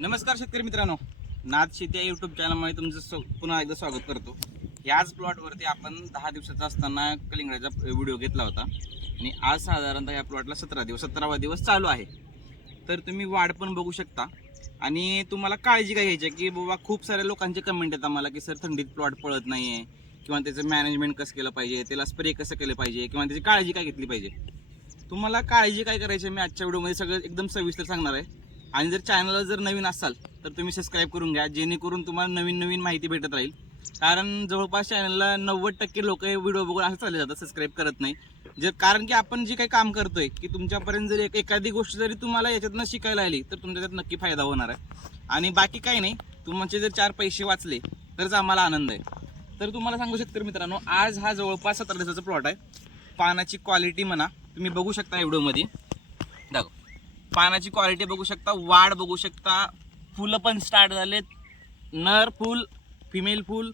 नमस्कार शेतकरी मित्रांनो. नाथ शेती या युट्यूब चॅनलमध्ये तुमचं स्व- पुन्हा एकदा स्वागत करतो. याच प्लॉटवरती आपण दहा दिवसाचा असताना कलिंगडाचा व्हिडिओ घेतला होता. आणि आज साधारणतः या प्लॉटला सतरा दिवस सतरावा दिवस चालू आहे. तर तुम्ही वाढ पण बघू शकता. आणि तुम्हाला काळजी काय घ्यायची की बाबा खूप साऱ्या लोकांचे कमेंट येतात मला की सर थंडीत प्लॉट पळत नाही आहे किंवा त्याचं मॅनेजमेंट कसं केलं पाहिजे त्याला स्प्रे कसं केलं पाहिजे किंवा त्याची काळजी काय घेतली पाहिजे. तुम्हाला काळजी काय करायची आहे? मी आजच्या व्हिडिओमध्ये सगळं एकदम सविस्तर सांगणार आहे. आणि जर चॅनलला जर नवीन असाल तर तुम्ही सबस्क्राईब करून घ्या जेणेकरून तुम्हाला नवीन नवीन माहिती भेटत राहील. कारण जवळपास चॅनलला नव्वद टक्के लोक हे व्हिडिओ बघून असं चालले जातात सबस्क्राईब करत नाही. जर कारण की आपण जे काही काम करतोय की तुमच्यापर्यंत जर एक एखादी गोष्ट जरी तुम्हाला याच्यातनं शिकायला आली तर तुमच्या त्यात नक्की फायदा होणार आहे. आणि बाकी काही नाही तुमचे जर चार पैसे वाचले तरच आम्हाला आनंद आहे. तर तुम्हाला सांगू शकते मित्रांनो आज हा जवळपास सतरा दिवसाचा प्लॉट आहे. पानाची क्वालिटी म्हणा तुम्ही बघू शकता व्हिडिओमध्ये दाखव. पानाची क्वालिटी बघू शकता वाढ बघू शकता. फुलं पण स्टार्ट झालेत. नर फुल फिमेल फुल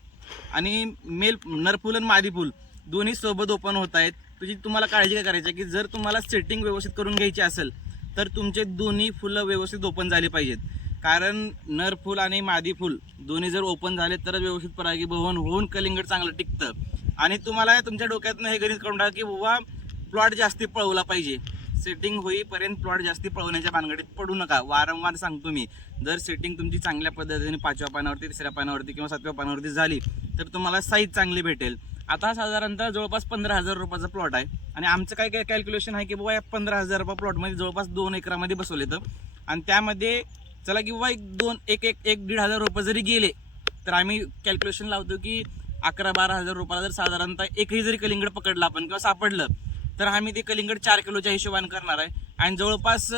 आणि मेल नर फुल आणि मादी फुल. दोन्ही सोबत ओपन होत आहेत. तुझी तुम्हाला काळजी काय करायची आहे की जर तुम्हाला सेटिंग व्यवस्थित करून घ्यायची असेल तर तुमचे दोन्ही फुलं व्यवस्थित ओपन झाली पाहिजेत. कारण नर फुल आणि मादी फुल दोन्ही जर ओपन झाले तरच व्यवस्थित परागीभवन होऊन कलिंगड चांगलं टिकतं. आणि तुम्हाला तुमच्या डोक्यातनं हे गणित करून टाका की बाबा प्लॉट जास्ती पळवला पाहिजे. सेटिंग होईपर्यंत प्लॉट जास्ती पळवण्याच्या भानगडीत पडू नका. वारंवार सांगतो मी. जर सेटिंग तुमची चांगल्या पद्धतीने पाचव्या पानावरती तिसऱ्या पानावरती किंवा सातव्या पानावरती झाली तर तुम्हाला साईज चांगली भेटेल. आता साधारणतः जवळपास पंधरा हजार रुपयाचा प्लॉट आहे. आणि आमचं काय काय कॅल्क्युलेशन आहे की बाबा या पंधरा हजार रुपये प्लॉटमध्ये जवळपास दोन एकरामध्ये बसवले तर? आणि त्यामध्ये चला की बाबा एक दोन एक एक एक दीड हजार रुपये जरी गेले तर आम्ही कॅल्क्युलेशन लावतो की अकरा बारा हजार रुपयाला जर साधारणतः एकही जरी कलिंगड पकडलं आपण किंवा सापडलं तर आम्ही ते कलिंगड चार किलोच्या हिशोबाने करणार आहे. आणि जवळपास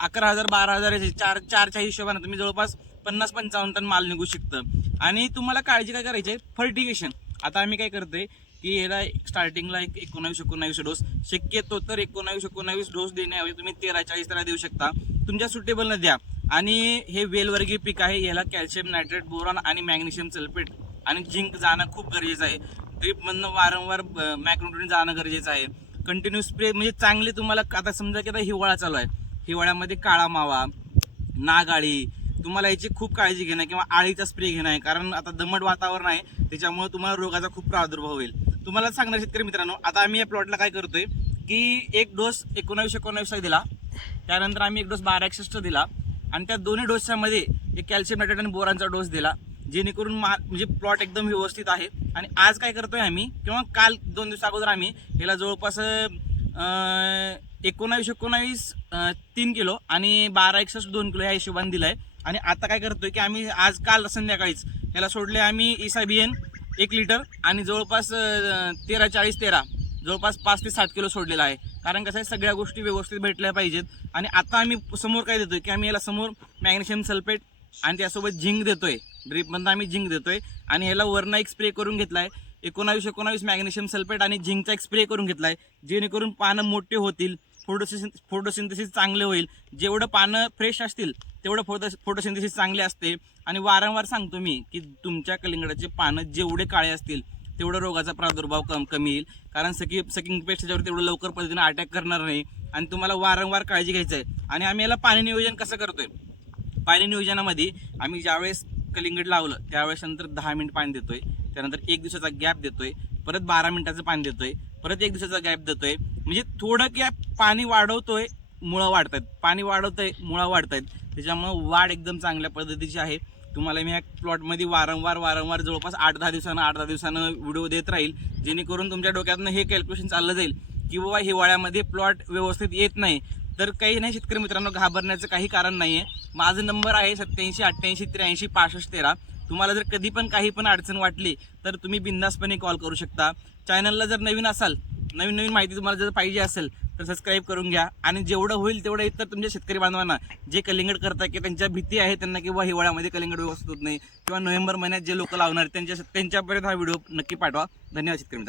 अकरा हजार बारा हजार याचे चार चारच्या हिशोबाने तुम्ही जवळपास पन्नास पंचावन्न टन माल निघू शकतं. आणि तुम्हाला काळजी काय करायची आहे? फर्टिगेशन. आता आम्ही काय करतोय की याला स्टार्टिंगला एक एकोणावीस एकोणावीस डोस शक्यतो तर एकोणावीस एकोणावीस डोस देण्याऐवजी तुम्ही तेरा चाळीस तेरा देऊ शकता. तुमच्या सुटेबलनं द्या. आणि हे वेलवर्गीय पीक आहे याला कॅल्शियम नायट्रेट बोरॉन आणि मॅग्नेशियम सल्फेट आणि झिंक जाणं खूप गरजेचं आहे. ड्रीपमधनं वारंवार मॅक्रोटोन जाणं गरजेचं आहे. कंटिन्यू स्प्रे म्हणजे चांगले तुम्हाला आता समजा की आता हिवाळा चालू आहे. हिवाळ्यामध्ये काळा मावा नागाळी तुम्हाला याची खूप काळजी घेणं आहे किंवा आळीचा स्प्रे घेणं आहे. कारण आता दमट वातावरण आहे त्याच्यामुळे तुम्हाला रोगाचा खूप प्रादुर्भाव होईल. तुम्हाला सांगणार शेतकरी मित्रांनो आता आम्ही या प्लॉटला काय करतोय की एक डोस एकोणावीस एकोणावीसला दिला त्यानंतर आम्ही एक डोस बारा एकसष्ट दिला आणि त्या दोन्ही डोसच्यामध्ये एक कॅल्शियम नायट्रेट आणि बोरांचा डोस दिला जेणेकरून मा म्हणजे प्लॉट एकदम व्यवस्थित आहे. आणि आज काय करतोय आम्ही किंवा काल दोन दिवस अगोदर आम्ही याला जवळपास एकोणावीस एकोणावीस तीन किलो आणि बारा एकसष्ट दोन किलो ह्या हिशोबाने दिलाय. आणि आता काय करतोय की आम्ही आज काल संध्याकाळीच याला सोडले आम्ही इसाबियन एक लिटर आणि जवळपास तेरा चाळीस तेरा जवळपास पाच ते सात किलो सोडलेला आहे. कारण कसं आहे सगळ्या गोष्टी व्यवस्थित भेटल्या पाहिजेत. आणि आता आम्ही समोर काय देतोय की आम्ही याला समोर मॅग्नेशियम सल्फेट आणि त्यासोबत झिंक देतोय. ड्रीपमधनं आम्ही झिंक देतोय. आणि ह्याला वरनं एक स्प्रे करून घेतलाय. एकोणावीस एकोणावीस मॅग्नेशियम सल्फेट आणि झिंकचा एक स्प्रे करून घेतलाय. जेणेकरून पानं मोठे होतील फोटोसिन फोटोसिंथेसिस चांगले होईल. जेवढं पानं फ्रेश असतील तेवढं फोटो फोटोसिंथेसिस चांगले असते. आणि वारंवार सांगतो मी की तुमच्या कलिंगडाचे पानं जेवढे काळे असतील तेवढं रोगाचा प्रादुर्भाव कम कमी येईल. कारण सकी सकिंग पेस्ट त्याच्यावर तेवढं लवकर पद्धतीनं अटॅक करणार नाही. आणि तुम्हाला वारंवार काळजी घ्यायचं आहे आणि आम्ही याला पाणी नियोजन कसं करतोय? पाणी नियोजनामध्ये आम्ही ज्यावेळेस कलिंगड लावलं त्यावेळेस नंतर दहा मिनिट पाणी देतोय त्यानंतर एक दिवसाचा गॅप देतोय परत बारा मिनिटाचं पाणी देतोय परत एक दिवसाचा गॅप देतोय. म्हणजे थोडं गॅप पाणी वाढवतोय मुळं वाढतायत. पाणी वाढवतंय मुळं वाढतायत. त्याच्यामुळं वाढ एकदम चांगल्या पद्धतीची आहे. तुम्हाला मी या प्लॉटमध्ये वारंवार वारंवार जवळपास आठ दहा दिवसानं आठ दहा दिवसानं व्हिडिओ देत राहील. जेणेकरून तुमच्या डोक्यातनं हे कॅल्क्युलेशन चाललं जाईल की बाबा हिवाळ्यामध्ये प्लॉट व्यवस्थित येत नाही. तर काही नाही शेतकरी मित्रांनो घाबरण्याचं काही कारण नाही आहे माझा नंबर आहे सत्याऐंशी अठ्ठ्याऐंशी त्र्याऐंशी पासष्ट तेरा. तुम्हाला जर कधी पण काही पण अडचण वाटली तर तुम्ही बिंदासपणे कॉल करू शकता. चॅनलला जर नवीन असाल नवीन नवीन माहिती तुम्हाला जर पाहिजे असेल तर सबस्क्राईब करून घ्या. आणि जेवढं होईल तेवढं इतर तुमच्या शेतकरी बांधवांना जे कलिंगड करतात की त्यांच्या भीती आहे त्यांना किंवा हिवाळ्यामध्ये कलिंगड व्यवस्थित होत नाही किंवा नोव्हेंबर महिन्यात जे लोक लावणार त्यांच्या त्यांच्यापर्यंत हा व्हिडिओ नक्की पाठवा. धन्यवाद शेतकरी मित्रांनो.